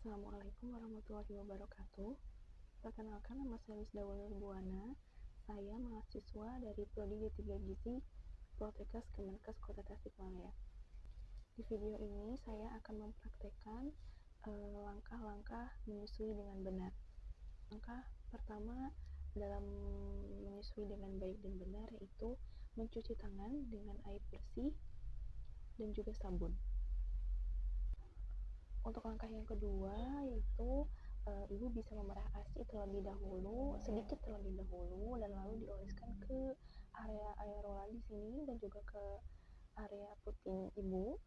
Assalamualaikum warahmatullahi wabarakatuh. Perkenalkan, nama saya Wisda Nurbuana. Saya mahasiswa dari Prodi D3 Gizi Protecas Kemenkes Kota Tasikmalaya. Di video ini saya akan mempraktekkan langkah-langkah menyusui dengan benar. Langkah pertama dalam menyusui dengan baik dan benar yaitu mencuci tangan dengan air bersih dan juga sabun. Untuk langkah yang kedua yaitu ibu bisa memerah ASI terlebih dahulu, sedikit terlebih dahulu, dan lalu dioleskan ke area areola di sini dan juga ke area puting ibu.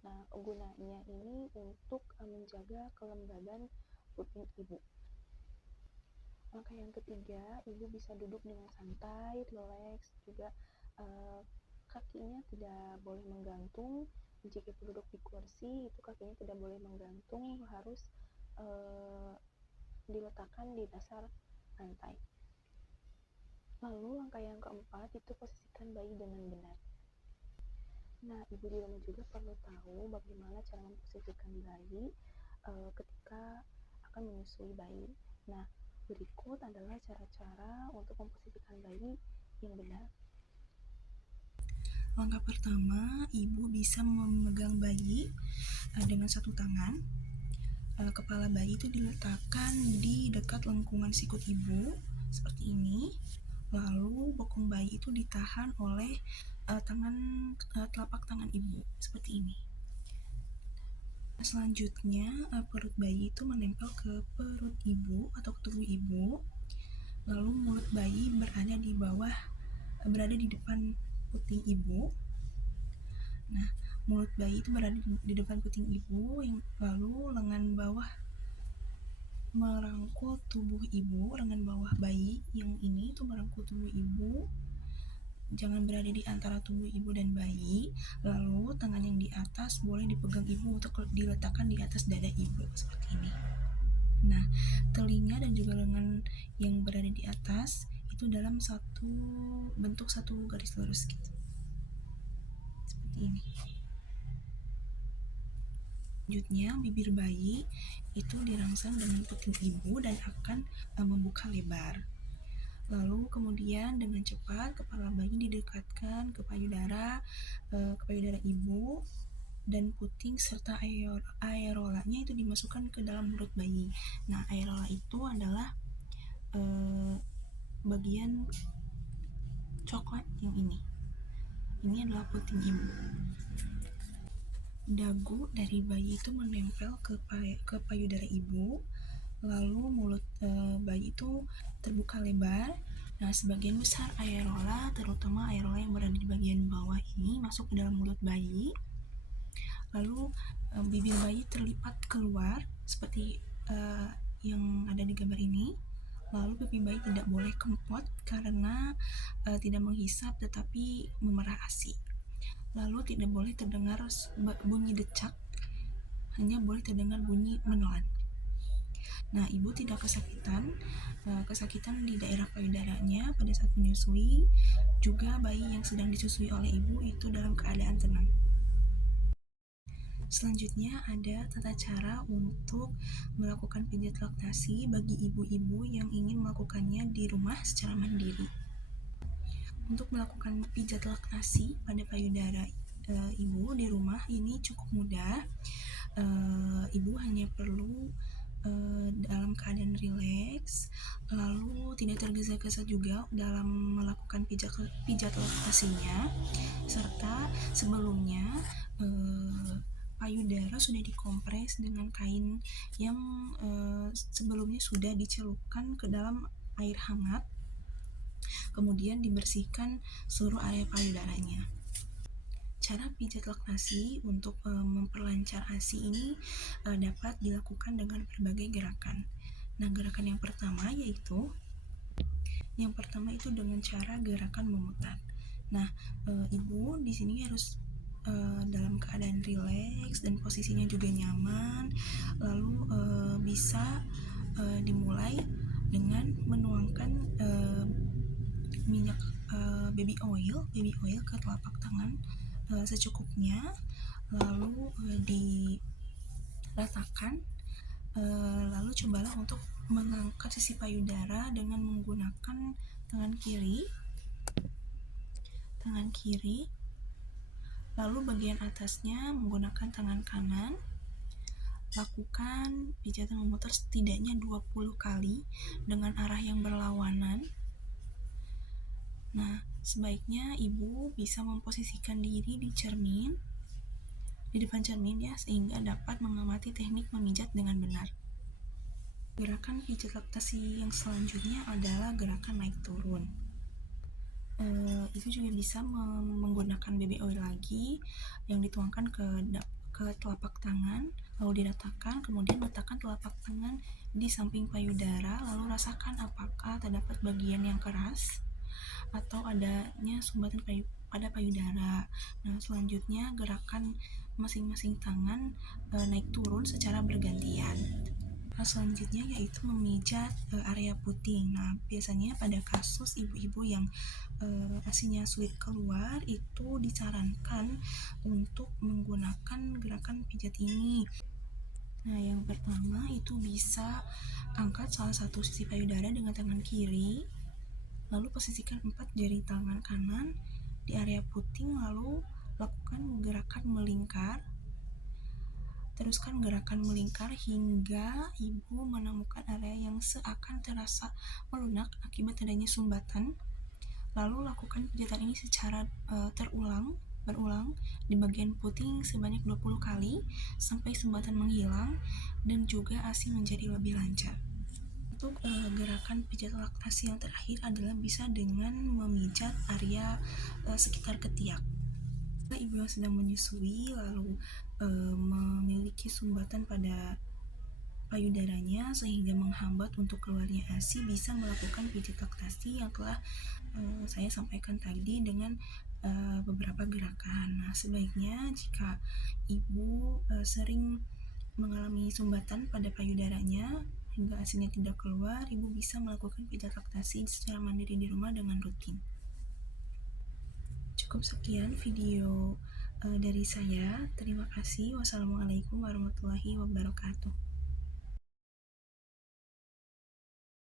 Nah, gunanya ini untuk menjaga kelembaban puting ibu. Langkah yang ketiga, ibu bisa duduk dengan santai, rileks, juga kakinya tidak boleh menggantung. Jika duduk di kursi, itu kakinya tidak boleh menggantung, harus diletakkan di dasar lantai. Lalu langkah yang keempat itu posisikan bayi dengan benar. Nah, ibu di rumah juga perlu tahu bagaimana cara memposisikan bayi ketika akan menyusui bayi. Nah, berikut adalah cara-cara untuk memposisikan bayi yang benar. Langkah pertama, ibu bisa memegang bayi dengan satu tangan. Kepala bayi itu diletakkan di dekat lengkungan sikut ibu seperti ini. Lalu bokong bayi itu ditahan oleh telapak tangan ibu seperti ini. Selanjutnya perut bayi itu menempel ke perut ibu atau ke tubuh ibu. Lalu mulut bayi berada di depan puting ibu. Nah, mulut bayi itu berada di depan puting ibu, lalu lengan bawah merangkul tubuh ibu, lengan bawah bayi yang ini itu merangkul tubuh ibu, jangan berada di antara tubuh ibu dan bayi. Lalu tangan yang di atas boleh dipegang ibu untuk diletakkan di atas dada ibu seperti ini. Nah, telinga dan juga lengan yang berada di atas itu dalam bentuk satu garis lurus gitu. Seperti ini. Selanjutnya, bibir bayi itu dirangsang dengan puting ibu dan akan membuka lebar. Lalu kemudian dengan cepat kepala bayi didekatkan ke payudara ibu, dan puting serta aerolanya itu dimasukkan ke dalam mulut bayi. Nah, aerola itu adalah bagian coklat yang ini. Ini adalah puting ibu. Dagu dari bayi itu menempel ke payudara ibu, lalu mulut bayi itu terbuka lebar. Nah, sebagian besar aerola, terutama aerola yang berada di bagian bawah ini, masuk ke dalam mulut bayi. Lalu bibir bayi terlipat keluar seperti yang ada di gambar ini. Lalu pipi bayi tidak boleh kempot karena tidak menghisap tetapi memerah ASI. Lalu tidak boleh terdengar bunyi decak, hanya boleh terdengar bunyi menelan. Nah, ibu tidak kesakitan di daerah payudaranya pada saat menyusui. Juga bayi yang sedang disusui oleh ibu itu dalam keadaan tenang. Selanjutnya ada tata cara untuk melakukan pijat laktasi bagi ibu-ibu yang ingin melakukannya di rumah secara mandiri. Untuk melakukan pijat laktasi pada payudara ibu di rumah ini cukup mudah. Ibu hanya perlu dalam keadaan rileks, lalu tidak tergesa-gesa juga dalam melakukan pijat laktasinya, serta sebelumnya payudara sudah dikompres dengan kain yang sebelumnya sudah dicelupkan ke dalam air hangat, kemudian dibersihkan seluruh area payudaranya. Cara pijat laktasi untuk memperlancar ASI ini dapat dilakukan dengan berbagai gerakan. Nah, gerakan yang pertama itu dengan cara gerakan memutar. Nah, ibu di sini harus dalam keadaan rileks dan posisinya juga nyaman. Lalu bisa dimulai dengan menuangkan minyak baby oil ke telapak tangan secukupnya, lalu diletakkan Lalu cobalah untuk mengangkat sisi payudara dengan menggunakan tangan kiri, lalu bagian atasnya menggunakan tangan kanan. Lakukan pijatan memutar setidaknya 20 kali dengan arah yang berlawanan. Nah, sebaiknya ibu bisa memposisikan diri di depan cermin ya, sehingga dapat mengamati teknik memijat dengan benar. Gerakan pijat laktasi yang selanjutnya adalah gerakan naik turun. Ibu juga bisa menggunakan baby oil lagi yang dituangkan ke telapak tangan, lalu diratakan, kemudian letakkan telapak tangan di samping payudara, lalu rasakan apakah terdapat bagian yang keras atau adanya sumbatan pada payudara. Nah, selanjutnya gerakan masing-masing tangan naik turun secara bergantian. Nah, selanjutnya yaitu memijat area puting. Nah, biasanya pada kasus ibu-ibu yang asinya sulit keluar, itu disarankan untuk menggunakan gerakan pijat ini. Nah, yang pertama itu bisa angkat salah satu sisi payudara dengan tangan kiri, lalu posisikan 4 jari tangan kanan di area puting, lalu lakukan gerakan melingkar. Teruskan gerakan melingkar hingga ibu menemukan area yang seakan terasa melunak akibat adanya sumbatan. Lalu lakukan pijatan ini secara berulang di bagian puting sebanyak 20 kali sampai sumbatan menghilang dan juga ASI menjadi lebih lancar. Untuk gerakan pijat laktasi yang terakhir adalah bisa dengan memijat area sekitar ketiak. Ibu yang sedang menyusui lalu memiliki sumbatan pada payudaranya sehingga menghambat untuk keluarnya ASI, bisa melakukan pijat laktasi yang telah saya sampaikan tadi dengan beberapa gerakan. Nah, sebaiknya jika ibu sering mengalami sumbatan pada payudaranya hingga ASInya tidak keluar, ibu bisa melakukan pijat laktasi secara mandiri di rumah dengan rutin. Cukup sekian video dari saya. Terima kasih. Wassalamualaikum warahmatullahi wabarakatuh.